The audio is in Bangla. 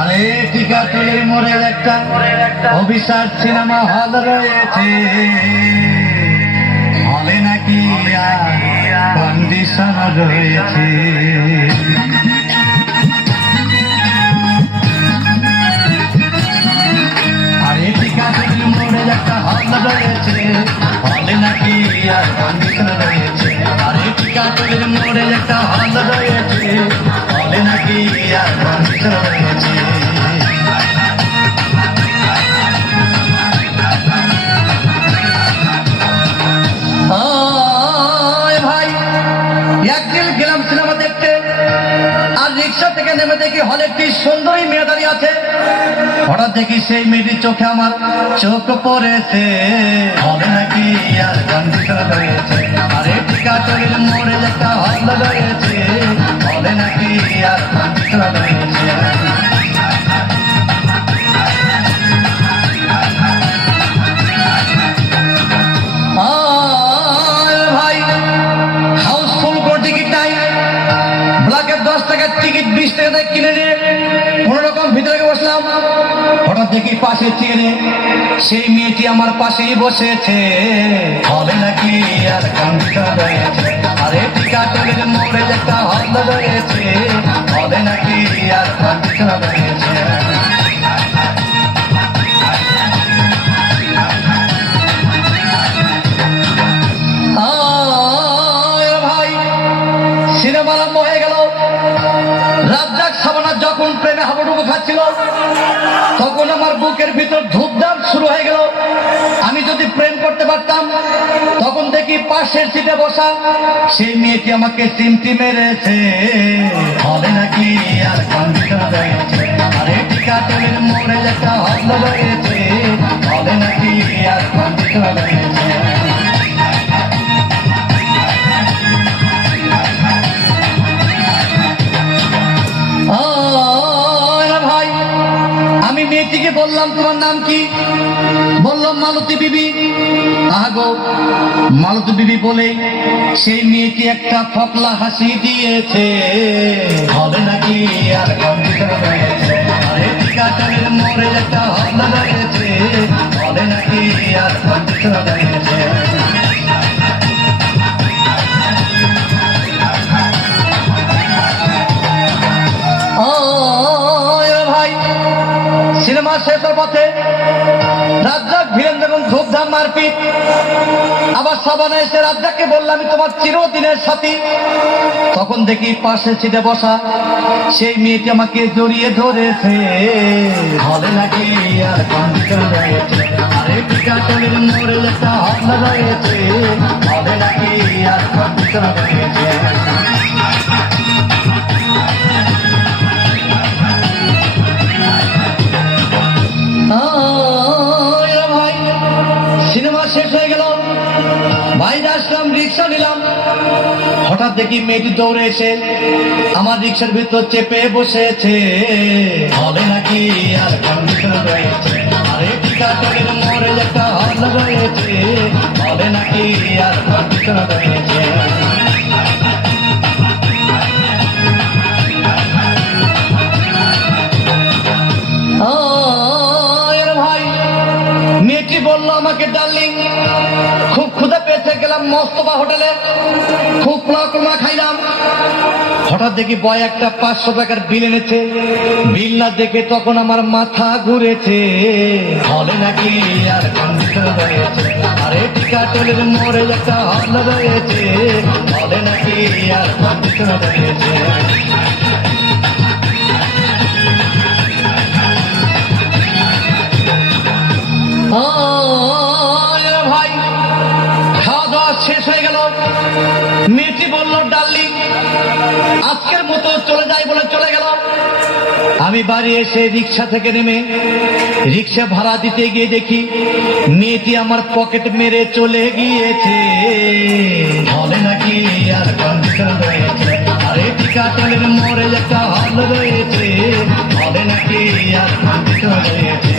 আরে টিকাটুলির মোড়ের একটা অভিশাপ সিনেমা হল রয়েছে, হলে নাকি কন্ডিশন রয়েছে। আরে টিকাটুলির মোড়ের একটা হল রয়েছে, হলে নাকি কন্ডিশন রয়েছে। আরে টিকাটুলির মোড়ের একটা হল রয়েছে, হলে নাকি কন্ডিশন রয়েছে। ভাই একদিন গেলাম সিনেমা দেখতে, আর রিক্সা থেকে নেমে দেখি হলে একটি সুন্দরী মেয়ে দাঁড়িয়ে আছে। হঠাৎ দেখি সেই মেয়েটির চোখে আমার চোখ পড়েছে, হলে নাকি আর কন্ডিশন রয়েছে। আরে টিকাটুলির মোড়ে একটা হল রয়েছে, হলে নাকি আর কন্ডিশন রয়েছে। টিকিট 20 টাকা কিনে নিয়ে কোন রকম ভিতরে বসলাম। হঠাৎ দেখি পাশে চেনে সেই মেয়েটি আমার পাশেই বসেছে, হবে নাকি আর কন্ডিশন রয়েছে। আরে টিকাটুলির মোড়ে একটা হল রয়েছে, হবে নাকি আর কন্ডিশন রয়েছে। ভাই সিনেমা আরম্ভ হয়ে গেল। রাজ্জাক সাবানা যখন প্রেমে হাবুডুবু খাচ্ছিল, তখন আমার বুকের ভিতর ধূপধাপ শুরু হয়ে গেল। আমি যদি প্রেম করতে পারতাম, তখন দেখি পাশের সিটে বসা সেই মেয়েটি আমাকে চিমটি মেরেছে, হবে নাকি আর কন্ডিশন রয়েছে। আরে টিকাটুলির মোড়ে একটা হল রয়েছে, হবে নাকি আর কন্ডিশন রয়েছে। ভাই আমি মেয়েটিকে বললাম, তোমার নাম কি? বললাম মালতী বিবি। আগো মালতী বিবি বলে সেই মেয়েটি একটা ফকলা হাসি দিয়েছে, হবে নাকি আর কন্ডিশন রয়েছে। আরে টিকাটুলির মোড়ে একটা হল রয়েছে, হবে নাকি আর কন্ডিশন রয়েছে। সিনেমা শেষের পথে রাজ্জাক ভিলেন যখন ধূপধাম মারপিট, আবার সাবানা এসে রাজ্জাককে বললাম, আমি তোমার চিরদিনের সাথী। তখন দেখি পাশে ছিটে বসা সেই মেয়েটি আমাকে জড়িয়ে ধরেছে, হবে নাকি আর কন্ডিশন রয়েছে। আরে টিকাটুলির মোড়ে একটা হল রয়েছে, হবে নাকি আর কন্ডিশন রয়েছে। সিনেমা শেষ হয়ে গেল, বাইরে আসলাম, রিক্সা নিলাম। হঠাৎ দেখি মেয়েটি দৌড়ে এসে আমার রিক্সার ভিতর চেপে বসেছে, হবে নাকি আর কন্ডিশন রয়েছে। আরে টিকাটুলির মোড়ে একটা হল রয়েছে, হবে নাকি আর কন্ডিশন রয়েছে। মেয়েটি বললো আমাকে, ডার্লিং খুব ক্ষুধা পেয়েছে, গেলাম মস্তফা হোটেলে, খুব পোলা খাইলাম। হঠাৎ দেখি বয় একটা 500 টাকার বিল এনেছে। বিল না দেখে তখন আমার মাথা ঘুরেছে, হলে নাকি আর কন্ডিশন রয়েছে। আরে টিকাটুলির মোড়ে একটা হল রয়েছে, হবে নাকি আর কন্ডিশন রয়েছে। ভাই খাওয়া দাওয়া শেষ হয়ে গেল। মেয়েটি বলল, ডার্লিং আজকের মতো চলে যাই বলে চলে গেল। আমি বাড়ি এসে রিক্সা থেকে নেমে রিক্সা ভাড়া দিতে গিয়ে দেখি মেয়েটি আমার পকেট মেরে চলে গিয়েছে, হবে নাকি আর কন্ডিশন রয়েছে। আরে টিকাটুলির মোড়ে একটা হল রয়েছে, হবে নাকি আর কন্ডিশন রয়েছে।